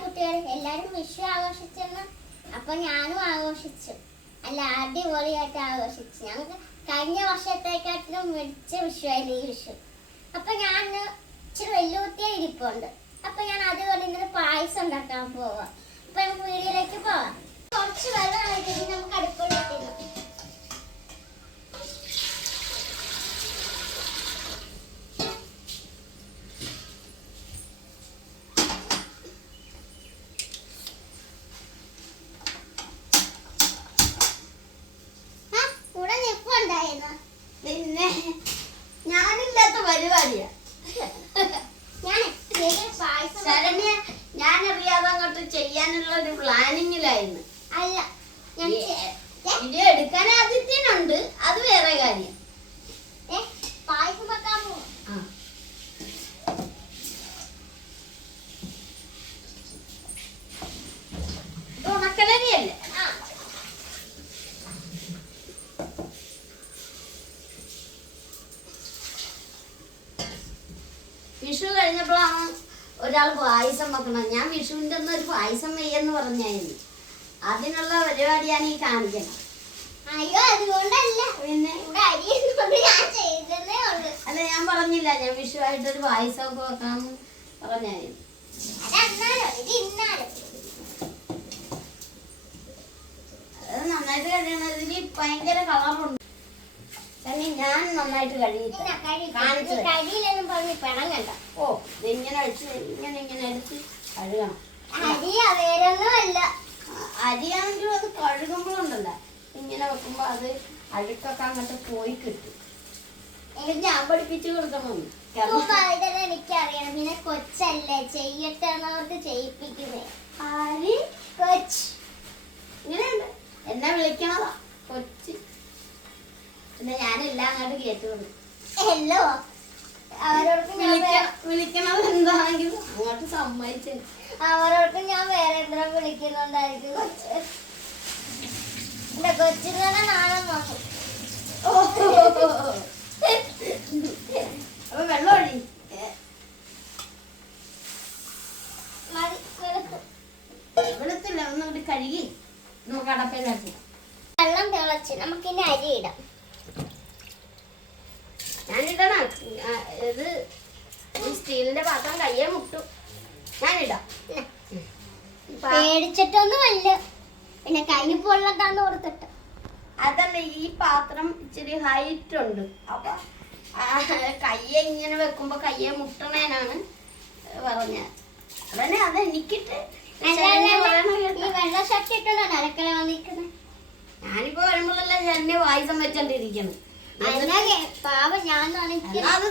കുട്ടികൾ എല്ലാരും വിഷു ആഘോഷിച്ചെന്ന് അപ്പൊ ഞാനും ആഘോഷിച്ചു. അല്ല അടിപൊളിയായിട്ട് ആഘോഷിച്ചു. ഞങ്ങൾക്ക് കഴിഞ്ഞ വർഷത്തേക്കാട്ടിലും മിടിച്ച വിഷുവായിരുന്നു ഈ വിഷു. അപ്പൊ ഞാൻ ഇച്ചിരി വെല്ലുകുത്തിയ ഇരിപ്പുണ്ട്. അപ്പൊ ഞാൻ അതുപോലെ ഇന്നലെ പായസം ഉണ്ടാക്കാൻ പോവാ. അപ്പൊ നമുക്ക് വീഡിയോയിലേക്ക് പോവാം. കുറച്ച് വെള്ളം നമുക്ക് അടുപ്പിലെത്തിന്നു ആ കൂടെ നിൽപ്പുണ്ടായിരുന്നു പിന്നെ ഞാനില്ലാത്ത പരിപാടിയാ ഞാൻ ശരി പായസം ശരണ്യ ഞാൻ അറിയാതെ അങ്ങോട്ട് ചെയ്യാനുള്ള ഒരു പ്ലാനിങ്ങിലായിരുന്നു അല്ല ഞാൻ ചെ- ഏ, വീഡിയോ എടുക്കാൻ ആദ്യത്തിനുണ്ട് അത് വേറെ കാര്യം ഏ, പായസം വെക്കാൻ പോവാ ആ ഇത് ഉണക്കലരിയല്ലേ ആ വിഷു കഴിഞ്ഞപ്പോഴാണ് ഒരാൾ പായസം വെക്കണം. ഞാൻ വിഷുവിന്റെ ഒന്നും ഒരു പായസം വെയ്യെന്ന് പറഞ്ഞായിരുന്നു. അതിനുള്ള പരിപാടിയാണ് ഈ കാണിക്കണം അയ്യോ അതുകൊണ്ടല്ല. പിന്നെ ഇവിടെ ഞാൻ ചെയ്തതേ ഉള്ളു. അല്ല ഞാൻ പറഞ്ഞില്ല. ഞാൻ വിഷുവായിട്ടൊരു പായസമൊക്കെ പായസം പറഞ്ഞായിരുന്നു. അതന്നാലോ? പറഞ്ഞായിരുന്നു അത് നന്നായിട്ട് കഴിയണതിന് ഭയങ്കര കളറുണ്ട്. ഞാൻ നന്നായിട്ട് കഴിയില്ല ഇന്ന കഴി കാണിച്ചു കഴിയില്ലെന്നും പറഞ്ഞ് പിണങ്ങണ്ട. ഓ ഇതിങ്ങനെ വെച്ച് ഇങ്ങനെ ഇങ്ങനെ എടുത്ത് കഴുകണം. അരിയ വേറൊന്നുമല്ല അരിയാണെങ്കിലും അത് കഴുകുമ്പോഴുണ്ടല്ല ഇങ്ങനെ വെക്കുമ്പോൾ അത് അഴുക്കൊക്കെ അങ്ങോട്ട് പോയി കിട്ടും. ഞാൻ പഠിപ്പിച്ചു കൊടുക്കണം. എനിക്കറിയണം. പിന്നെ കൊച്ചല്ലേ? ചെയ്യട്ടെ എന്നോർത്ത് ചെയ്യിപ്പിക്കുന്നേ. ആര്? കൊച്ച്. ഇങ്ങനെയുണ്ട്. എന്നെ വിളിക്കണതാ. കൊച്ചി. പിന്നെ ഞാനെല്ലാം അങ്ങോട്ട് കേട്ടു എല്ലോ അവരോട് ഞാൻ വിളിക്ക- വേ- വിളിക്കണത് എന്താണെങ്കിലും അങ്ങോട്ട് സമ്മതിച്ചു. അവരോടൊക്കെ ഞാൻ വേറെ എന്തോ വിളിക്കുന്നുണ്ടായിരിക്കും കൊച്ച് എന്റെ കൊച്ചിന് തന്നെ നാണം വന്നു അപ്പൊ വെള്ളം ഒഴി. വെളുത്തില്ല ഒന്നുകൂടി കഴുകി. നമുക്ക് അടപ്പയിലാക്കി വെള്ളം തിളച്ച്. നമുക്കിനി അരി ഇടാം. ഞാനിടണം ഇത് സ്റ്റീലിന്റെ പാത്രം കയ്യെ മുട്ടു. ഞാനിടാം. പേടിച്ചിട്ടൊന്നുമല്ല പിന്നെ കൈ പൊള്ളതാന്ന് ഓർത്തിട്ട്. അതല്ല ഈ പാത്രം ഇച്ചിരി ഹൈറ്റ് ഉണ്ട്. അപ്പൊ കയ്യെ ഇങ്ങനെ വെക്കുമ്പോ കയ്യെ മുട്ടണേനാണ് പറഞ്ഞത്. അതന്നെ അത് എനിക്കിട്ട് വെള്ള ഷർട്ട് ഇട്ടുണ്ടോ അലക്കല വന്നിരിക്കുന്നത് ഞാനിപ്പോ വരുമ്പോഴല്ല ശരണ്യ വായിസം വെച്ചോണ്ടിരിക്കണം അത്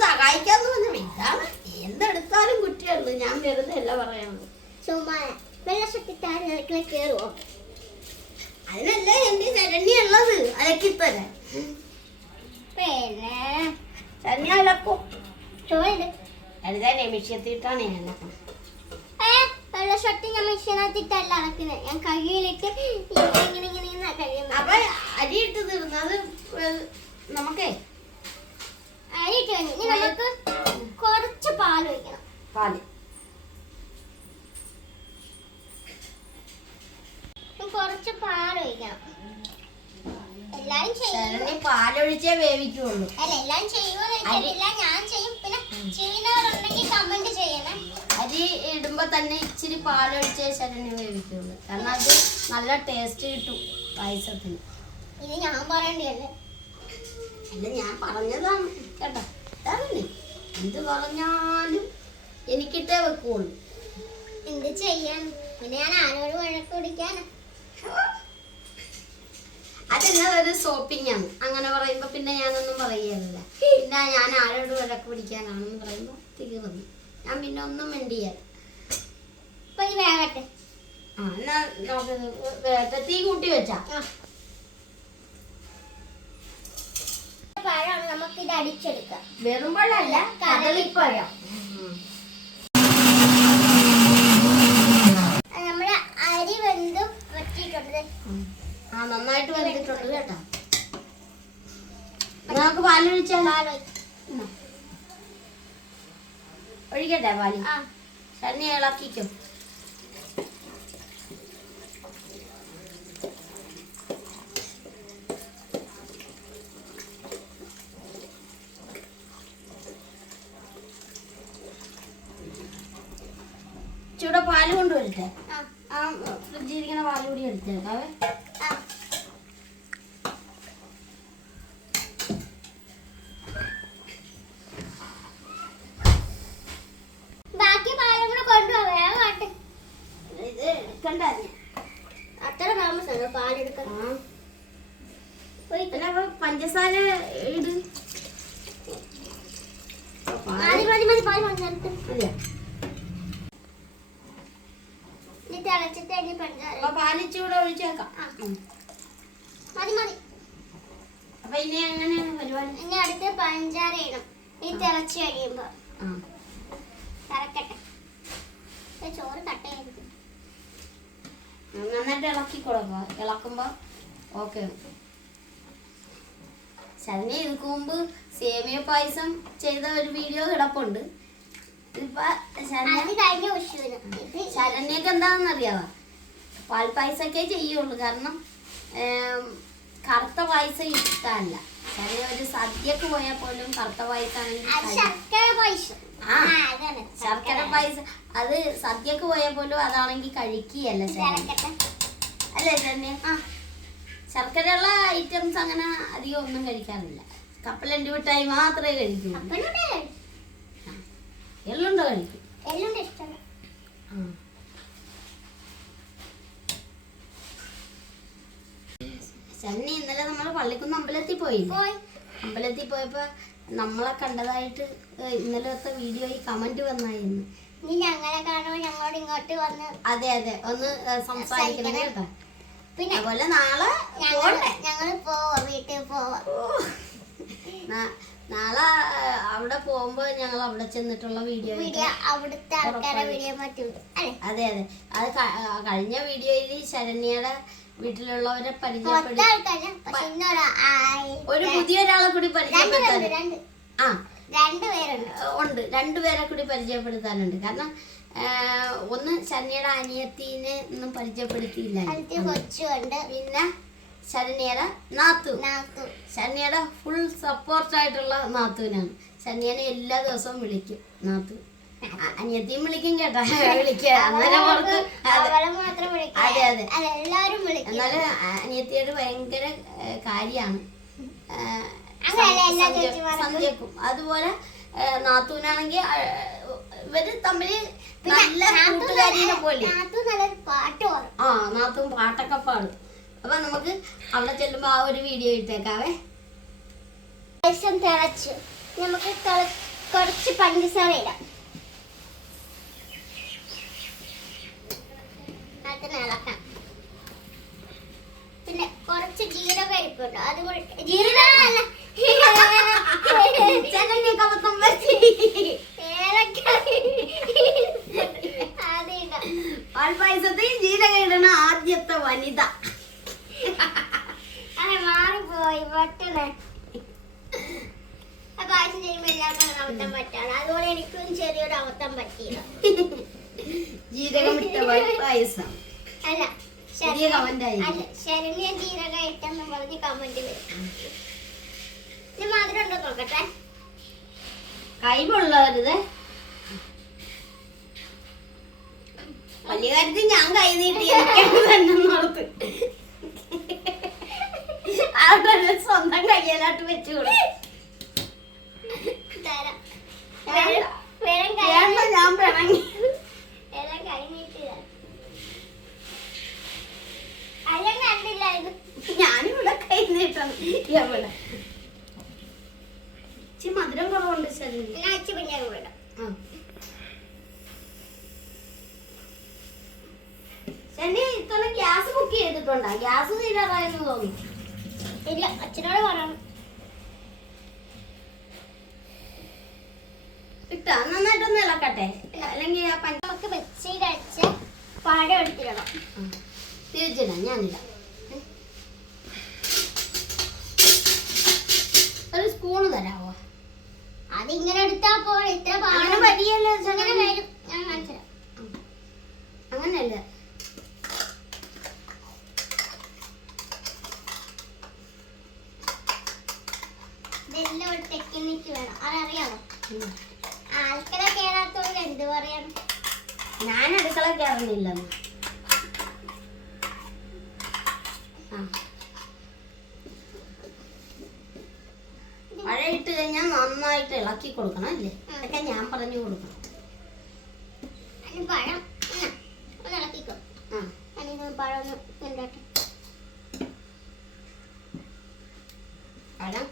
സഹായിക്കാന്ന് പറഞ്ഞു ഇതാണ് എന്തെടുത്താലും കുറ്റിയുള്ളൂ. ഞാൻ വെറുതെ അല്ല പറയുന്നത് ചുമ്മാ വെള്ളശക്തി ഇട്ടാൽ അലക്കല അതിനല്ല എന്റെ ശരണ്യ ഉള്ളത്? അലക്കിത്തരാൻ പിന്നെ ശരണ്യ അലക്കും. ചോദിത് എഴുതാൻ നിമിഷത്തിട്ടാണ് ഞാൻ അലക്കണം ഏ വെള്ള ഷർട്ട് ഞാൻ മെഷീനകത്തിട്ടല്ല അലക്കുന്നത്. ഞാൻ കയ്യിലിട്ട് ഇങ്ങനെ ഇങ്ങനെ ഇങ്ങനെ കഴിയുന്നത് അപ്പൊ അരി ഇട്ട് തീർന്നത് നമുക്കേ ഇനി നമുക്ക് കുറച്ച് പാൽ ഒഴിക്കണം. പാൽ. കുറച്ച് പാൽ ഒഴിക്കണം. എല്ലാരും ചെയ്യും ശരണ്യ പാലൊഴിച്ചേ വേവിക്കുള്ളൂ. അല്ല എല്ലാം ഞാൻ ചെയ്യും. പിന്നെ ചെയ്യുന്നവരുണ്ടെങ്കിൽ കമന്റ് ചെയ്യണേ. അരി ഇടുമ്പോ തന്നെ ഇച്ചിരി പാലൊഴിച്ചേ ശരണ്യ വേവിക്കുള്ളൂ. കാരണം അത് നല്ല ടേസ്റ്റ് കിട്ടും പായസത്തിന്. ഇത് ഞാൻ പറയേണ്ടതല്ലേ അല്ല ഞാൻ പറഞ്ഞതാണ് കേട്ടോ? അതാണ് എന്ത് പറഞ്ഞാലും എനിക്കിട്ടേ വെക്കുള്ളൂ. എന്ത് ചെയ്യാൻ? പിന്നെ ഞാൻ ആരോട് വഴക്ക് പിടിക്കാൻ അതെന്നാ ഒരു സോപ്പിംഗ് ആണ്. അങ്ങനെ പറയുമ്പോ പിന്നെ ഞാനൊന്നും പറയുകയല്ല പിന്നെ ഞാൻ ആരോട് വഴക്ക് പിടിക്കാനാണെന്ന് പറയുമ്പോ തീർന്നു ഞാൻ പിന്നെ ഒന്നും മിണ്ടിയാൽ വേകട്ടെ ആ എന്നാ തീ കൂട്ടി വെച്ചാ. പഴമാണ് നമുക്ക് ഇത് അടിച്ചെടുക്കാം വെറും പഴമല്ല നമ്മുടെ അരി വെന്ത് വറ്റിയിട്ടുണ്ട്. ആ നന്നായിട്ട് വെന്തിട്ടുണ്ട് കേട്ടോ. നമുക്ക് പാലൊഴിച്ചാൽ ഒഴിക്കട്ടെ പാൽ? ആ. തന്നെ ഇളക്കിക്കോ ഇവിടെ പാൽ കൊണ്ടുവരട്ടെ? ആ. ഇരിക്കുന്ന പാൽ കൂടി എടുത്തേക്കാവേ. പഞ്ചസാര ഇട് മതി മതി മതി പാൽ മതി നിർത്ത്. മതിയോ ഇനി തിളച്ചിട്ട് ഇനി പഞ്ചാര അപ്പൊ പാലിച്ച് കൂടെ ഒഴിച്ചേക്കാം. മതി മതി. അപ്പൊ ഇനി എങ്ങനെയാണ് പരിപാടി? ഇനി അടുത്ത് പഞ്ചാര ഇടും ഈ തിളച്ച് കഴിയുമ്പോ. ഇറക്കട്ടെ ചോറ് കട്ടയായിരിക്കും നന്നായിട്ട് ഇളക്കി കൊടുക്കുക. ഇളക്കുമ്പോ ഓക്കെ. ശരണ്യ ഇതിക്ക് മുമ്പ് സേമിയ പായസം ചെയ്ത ഒരു വീഡിയോ കിടപ്പുണ്ട്. ഇപ്പൊ ശരണ്യ ശരണ്യൊക്കെ എന്താണെന്ന് അറിയാവോ? പാൽപ്പായസമൊക്കെ ചെയ്യുള്ളൂ. കാരണം കറുത്ത പായസം ഇഷ്ടമല്ല ചെറിയ ഒരു സദ്യക്ക് പോയാൽ പോലും കറുത്ത. ശർക്കര പായസം. ആ. ആ, ശർക്കര പായസം. അത് സദ്യക്ക് പോയാൽ പോലും അതാണെങ്കിൽ കഴിക്കുകയല്ല അല്ലേ തന്നെ. ആ. ശർക്കരയുള്ള ഐറ്റംസ് അങ്ങനെ അധികം ഒന്നും കഴിക്കാറില്ല. കപ്പലണ്ടി മിഠായി മാത്രമേ കഴിക്കൂ എള്ളുണ്ടോ കഴിക്കും എല്ലാം ഇഷ്ടമാണ് ശരണ്യ ഇന്നലെ നമ്മൾ പള്ളിക്കുന്ന് അമ്പലത്തിൽ പോയി. പോയി അമ്പലത്തിൽ പോയപ്പോ നമ്മളെ കണ്ടതായിട്ട് ഇന്നലത്തെ വീഡിയോ ഈ കമന്റ് വന്നായിരുന്നു. നീ ഞങ്ങളെ കാണുമ്പോ ഞങ്ങളോട് ഇങ്ങോട്ട് വന്ന് അതെ അതെ. ഒന്ന് സംസാരിക്കണം. കേട്ടോ. പിന്നെ അതുപോലെ നാളെ ഞങ്ങൾ പോവാ വീട്ടിൽ പോവാ. നാളെ അവിടെ പോകുമ്പോ ഞങ്ങൾ അവിടെ ചെന്നിട്ടുള്ള വീഡിയോ അവിടുത്തെ ആൾക്കാരെ വീഡിയോ അതെ അതെ. അത് കഴിഞ്ഞ വീഡിയോയിൽ ശരണ്യയുടെ വീട്ടിലുള്ളവരെ പരിചയപ്പെടുത്തി. ഒരു പുതിയ ഒരാളെ കൂടി പരിചയപ്പെടുത്താൻ. ആ. ഉണ്ട്. രണ്ടുപേരെ കൂടി പരിചയപ്പെടുത്താനുണ്ട്. കാരണം ഒന്ന് ശരണ്യയുടെ അനിയത്തിനെ ഒന്നും പരിചയപ്പെടുത്തിയില്ല. പിന്നെ ശരണ്യയുടെ നാത്തു. ശരണ്യയുടെ ഫുൾ സപ്പോർട്ടായിട്ടുള്ള നാത്തുവിനാണ്. ശരണ്യനെ എല്ലാ ദിവസവും വിളിക്കും നാത്തു. അനിയത്തിയും വിളിക്കും കേട്ടോ. വിളിക്കുക. അന്നേരം അവർക്ക് അതെ അതെ, എല്ലാരും എന്നാലും അനിയത്തിയുടെ ഭയങ്കര കാര്യമാണ്. സന്ധ്യക്കും. അതുപോലെ നാത്തൂനാണെങ്കിൽ ഇവർ തമ്മിൽ നല്ല കൂട്ടുകാരിനെ പോലെ. ആ നാത്തും പാട്ടൊക്കെ പാടും. അപ്പൊ നമുക്ക് അവിടെ ചെല്ലുമ്പോ ആ ഒരു വീഡിയോ ഇട്ടേക്കാവേ. തിളച്ചു. നമുക്ക് കുറച്ച് പഞ്ചസാര ഇടാം. അതിന് ഇളക്കാം പിന്നെ കുറച്ച് ജീരക ഇരിപ്പുണ്ട്. അത് ജീരകമല്ല. ജീരകം ഇടണ. ആദ്യത്തെ വനിത. മാറിപ്പോയി പൊട്ടണേ പായസം എല്ലാവർക്കും അബദ്ധം പറ്റാണ് അതുപോലെ എനിക്കും ചെറിയൊരു അബദ്ധം പറ്റിയില്ല. ജീരകം ഇട്ട പാൽപ്പായസം അല്ല പുതിയ comment ആയിരിക്കും. അല്ല ശരണ്യ ജീരക ഇട്ടെന്ന് പറഞ്ഞ് കമന്റ് വരും. ഇത് മധുരം ഉണ്ടോ നോക്കട്ടെ കൈവുള്ളവരുത് വലിയ കാര്യത്തിൽ ഞാൻ കൈ നീട്ടി എനിക്കാണ് തന്നെ ഓർത്ത് അവിടെ സ്വന്തം കയ്യിലാട്ട് വെച്ചു തരാം. വേണം വേണ്ട ഞാൻ പിണങ്ങി വേണം കൈ നീട്ടി തരാം അയ്യം കണ്ടില്ലായിരുന്നു ഞാനിവിടെ കൈ നീട്ടണം എവിടെ ഇച്ചിരി മധുരം കുറവുണ്ട് ശനി ഇത്തവണ ഗ്യാസ് ബുക്ക് ചെയ്തിട്ടുണ്ടോ? ഗ്യാസ് തീരാറായെന്ന് തോന്നുന്നു. ഇല്ല അച്ഛനോട് പറയണം. ഇട്ടാ നന്നായിട്ടൊന്ന് ഇളക്കട്ടെ. അല്ലെങ്കിൽ ആ പഞ്ചൊക്കെ വെച്ചിട്ട് അടിച്ച് പഴം എടുത്തിടണം. തിരിച്ചിടാം ഞാനിടാം. ഒരു സ്പൂണ് തരാവോ? അതിങ്ങനെ എടുത്താ പോലെ ഇത്ര പാടും. വരികയല്ലേ അങ്ങനെ ശകലം? വരും ഞാൻ മനസ്സിലാം അങ്ങനെയല്ല ഇതെല്ലാം ഒരു ടെക്നിക്ക് വേണം അതറിയാമോ ഉം. ആൾക്കാരെ കേറാത്തോണ്ട് എന്ത് പറയണം ഞാൻ അടുക്കള കയറുന്നില്ല ആ മഴ ഇട്ട് കഴിഞ്ഞാൽ നന്നായിട്ട് ഇളക്കി കൊടുക്കണം അല്ലേ അതൊക്കെ ഞാൻ പറഞ്ഞു കൊടുക്കണം അതിന് പഴം ഉം, ഒന്ന് ഇളക്കിക്കോ ആ അതിന് പഴം ഒന്ന് ഉണ്ടാക്കി പഴം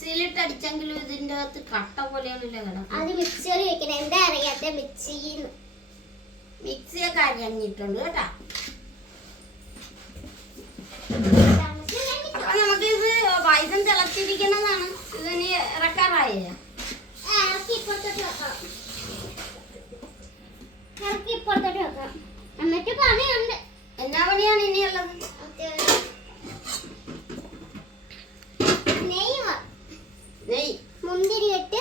മിക്സിയിലിട്ട് അടിച്ചെങ്കിലും ഇതിന്റെ അകത്ത് കട്ട പോലെയാണല്ലോ കിടക്കുന്നത്. അത് മിക്സിയിൽ വെക്കണം എന്താ അറിയാത്ത മിക്സിയിൽ മിക്സിയൊക്കെ അരിഞ്ഞിട്ടുണ്ട് കേട്ടാ. അപ്പൊ പായസം തിളച്ചിരിക്കുന്നതാണ് ഇതിന് ഇറക്കാറായില്ല ഇറക്കി ഇപ്പുറത്തോട്ട് വെക്കണം ഇറക്കി ഇപ്പുറത്തോട്ട് വെക്കണം എന്നിട്ട് പണിയുണ്ട് എന്നാ പണിയാണ് ഇനിയുള്ളത് മറ്റേ നെയ്യ് വ- നെയ് മുന്തിരി ഇട്ട്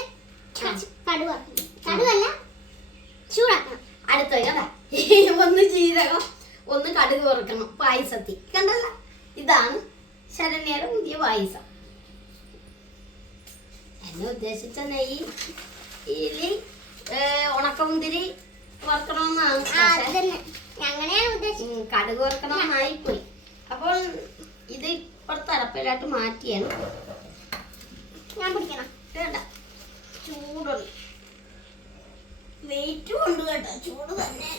കുറച്ച് കടുവ കടുവല്ല ചൂടാക്കണം അടുത്ത കേട്ടാ ഒന്ന് ജീരകം ഒന്ന് കടുക് വറുക്കണം പായസത്തി കണ്ടല്ല ഇതാണ് ശരണ്യയുടെ പുതിയ പായസം എന്നെ ഉദ്ദേശിച്ച നെയ്യ് ഇതിൽ ഉണക്കമുന്തിരി വറുക്കണമെന്നാണ് കടുക് വറുക്കണമെന്നായിപ്പോയി. അപ്പോൾ ഇത് ഇപ്പുറത്ത് അരപ്പയിലായിട്ട് മാറ്റിയാണ്. ഞാൻ പിടിക്കണം. കേട്ട ചൂടുണ്ട് വെയിറ്റും ഉണ്ട് കേട്ടോ. ചൂട് തന്നെ.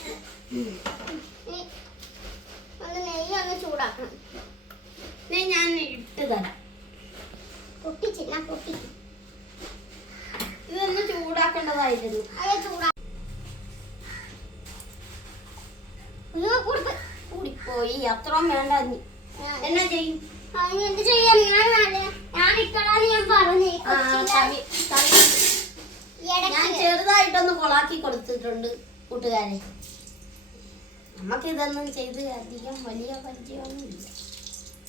നെയ്യ് ഒന്ന് ചൂടാക്കണം. ഇത് ഞാൻ ഇട്ട് തരാം. പൊട്ടിച്ചില്ല പൊട്ടിച്ചു ഇതൊന്ന് ചൂടാക്കേണ്ടതായിരുന്നു. അത് ചൂടാ കൂടിപ്പോയി അത്രയും വേണ്ട എന്നാ ചെയ്യും? ഞാൻ ചെറുതായിട്ടൊന്ന് കൊളാക്കി കൊടുത്തിട്ടുണ്ട് കൂട്ടുകാരെ. നമുക്ക് നമുക്കിതൊന്നും ചെയ്ത് അധികം വലിയ പരിചയമൊന്നുമില്ല.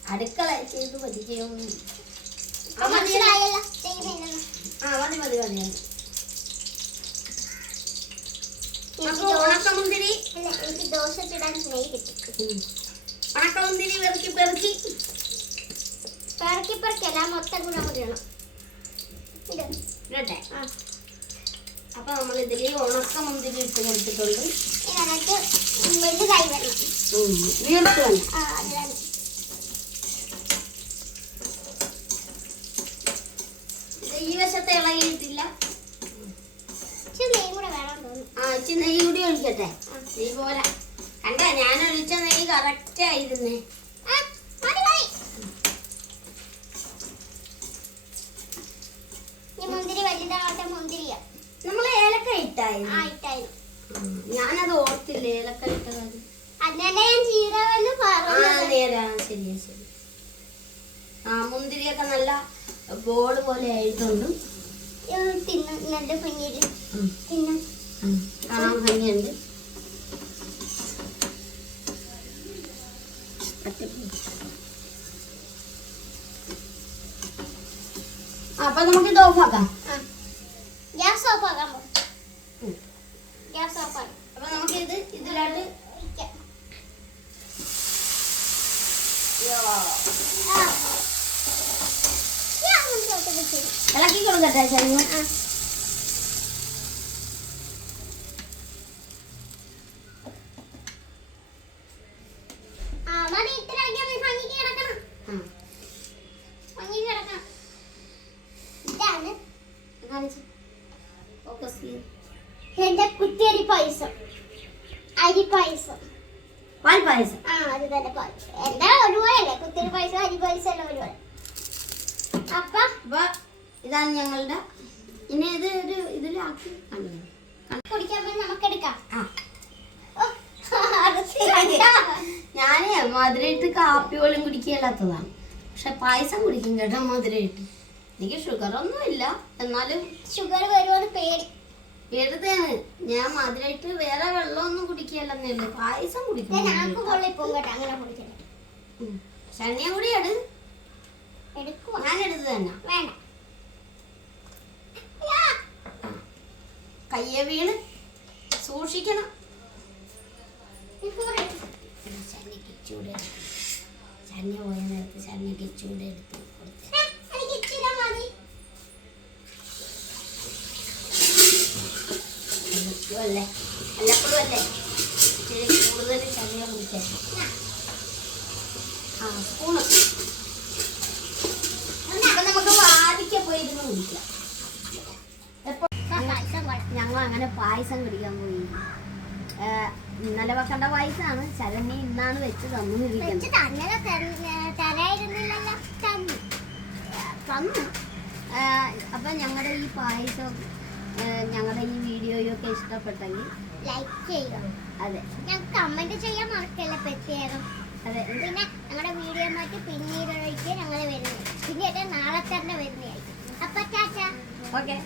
അടുക്കള ചെയ്ത് പരിചയമൊന്നുമില്ല. ആ, മതി. മതി. മതി ഉണക്കമുന്തിരി എനിക്ക് ദോശ ചുടാൻ നെയ്യ് കിട്ടി പെറുക്കി പെറുക്കി പെറുക്കി? പെറക്കി പെറക്കി എല്ലാം മൊത്തം കൂടെ മുറിയണം ഇത്. ഇടട്ടെ. ആ. അപ്പൊ നമ്മൾ ഇതിൽ ഉണക്കമുന്തിരി ഇട്ട് കൊടുത്തിട്ടുണ്ട്. വീർത്ത് വേണം ഈ വശത്തെ ഇളകിയിട്ടില്ല. ആ ഇച്ചിരി നെയ്യ് കൂടി ഒഴിക്കട്ടെ. നെയ്യ് പോരാ. കണ്ട ഞാൻ ഒഴിച്ച നെയ്യ് കറക്റ്റ് ആയിരുന്നേ. മുന്തിരി വലുതാവട്ടെ മുന്തിരിയ. നമ്മൾ ഏലക്ക ഇട്ടായിരുന്നു. ആ ഇട്ടായിരുന്നു. ഞാനത് ഓർത്തില്ല ഏലക്ക ഇട്ടത്? അതിനെ ഞാൻ ജീരകമെന്ന് നേരാ ശരിയാ ശരി ആ മുന്തിരിയൊക്കെ നല്ല ബോർഡ് പോലെ ആയിട്ടുണ്ട്. ഇത് നല്ല കുഞ്ഞിൽ ഉം. തിന്ന ഉം. കാണാൻ ഭംഗിയുണ്ട് ആ, അപ്പൊ നമുക്ക് ഇത് ഓഫാക്കാം ആ ഗ്യാസ് ഓഫ് ആക്കാൻ പോ ഉം. ഗ്യാസ് ഓഫ് ആക്കാം അപ്പൊ നമുക്ക് ഇത് ഇതിലായിട്ട് ഒഴിക്കാം. യോ. ആ. ഞാൻ അങ്ങോട്ട് തൊട്ട് വെച്ചു. ഇളക്കി കൊടുക്കട്ടെ ശരി ആ. ആ, മതി, ഇത്രയൊക്കെ ഒന്ന് ഭംഗിക്ക് കിടക്കണം. ഭംഗിക്ക് കിടക്കണം. ഇതാണ് കാണിച്ചു ഫോക്കസ് ചെയ്യും എന്റെ കുത്തിയരി പായസം അരി പായസം പാൽ പായസം ആ അത് തന്നെ പായസം എന്താ ഒരുപോലെയല്ലേ കുത്തിയരി പായസം അരി പായസം എല്ലാം ഒരുപോലെ അപ്പൊ അപ്പൊ ഇതാണ് ഞങ്ങളുടെ ഇനി ഇത് ഒരു ഇതിലാക്കി കണ്ടു കുടിക്കാൻ പോയി നമുക്ക് എടുക്കാം ആ ഓ, അത് ശരിയാ. ഞാനേ മധുരയിട്ട് കാപ്പി പോലും കുടിക്കല്ലാത്തതാണ് പക്ഷെ പായസം കുടിക്കും കേട്ടോ മധുരയിട്ട് എനിക്ക് ഷുഗർ ഒന്നും ഇല്ല. എന്നാലും ഷുഗർ വരുമെന്ന് പേടി. വെറുതെയാണ്. ഞാൻ മധുരയിട്ട് വേറെ വെള്ളമൊന്നും കുടിക്കല്ലെന്നേ ഉള്ളൂ. പായസം കുടിക്കും. ശനിയും കൂടി എടു. ഞാൻ എടുത്തു തന്നെ. വേണ്ട. യാ. കയ്യെ വീണ്. സൂക്ഷിക്കണം. ശനിക്ക് ചൂട് ശനി എടുത്ത്. കൂടുതൽ ചതയ കുടിക്കാൻ. ആ സ്പൂണ് നമുക്ക് വാദിക്ക പോയിരുന്നു കുടിക്കാം. അങ്ങനെ പായസം കുടിക്കാൻ പോയി. ഇന്നലെ വെക്കേണ്ട പായസമാണ് ചരണി ഇന്നാണ് വെച്ച് തന്നിരിക്കുന്നത്. തന്നെ. അപ്പൊ ഞങ്ങളുടെ ഈ പായസം ഞങ്ങളുടെ ഈ വീഡിയോയും ഒക്കെ ഇഷ്ടപ്പെട്ടെങ്കിൽ ലൈക്ക് ചെയ്യുക അതെ. ഞങ്ങൾക്ക് കമന്റ് ചെയ്യാൻ മറക്കല്ല പ്രത്യേകം. അതെ. പിന്നെ ഞങ്ങളുടെ വീഡിയോ മാറ്റി പിന്നീട് ഞങ്ങൾ വരുന്നത് പിന്നീട് നാളെ തന്നെ വരുന്നതായിരിക്കും. അപ്പൊ ചാച്ച ഓക്കെ.